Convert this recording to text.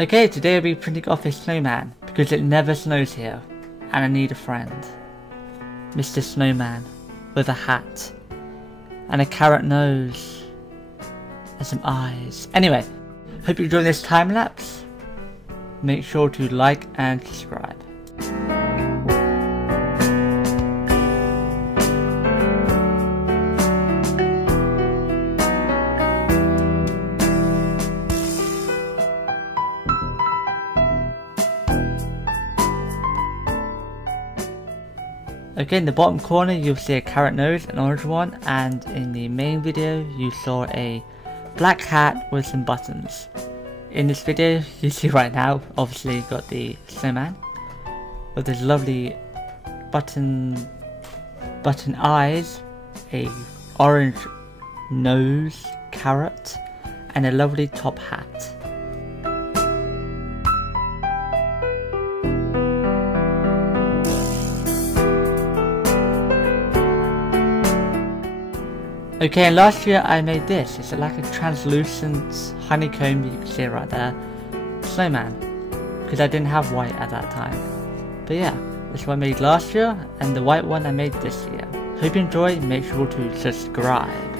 Okay, today I'll be printing off a snowman because it never snows here and I need a friend. Mr. Snowman with a hat and a carrot nose and some eyes. Anyway, hope you enjoy this time lapse. Make sure to like and subscribe. Okay, in the bottom corner you'll see a carrot nose, an orange one, and in the main video you saw a black hat with some buttons. In this video you see right now, obviously you've got the snowman with his lovely button eyes, a orange nose, carrot, and a lovely top hat. Okay, and last year I made this. It's like a translucent honeycomb, you can see it right there, snowman, because I didn't have white at that time. But yeah, this one I made last year, and the white one I made this year. Hope you enjoy, make sure to subscribe.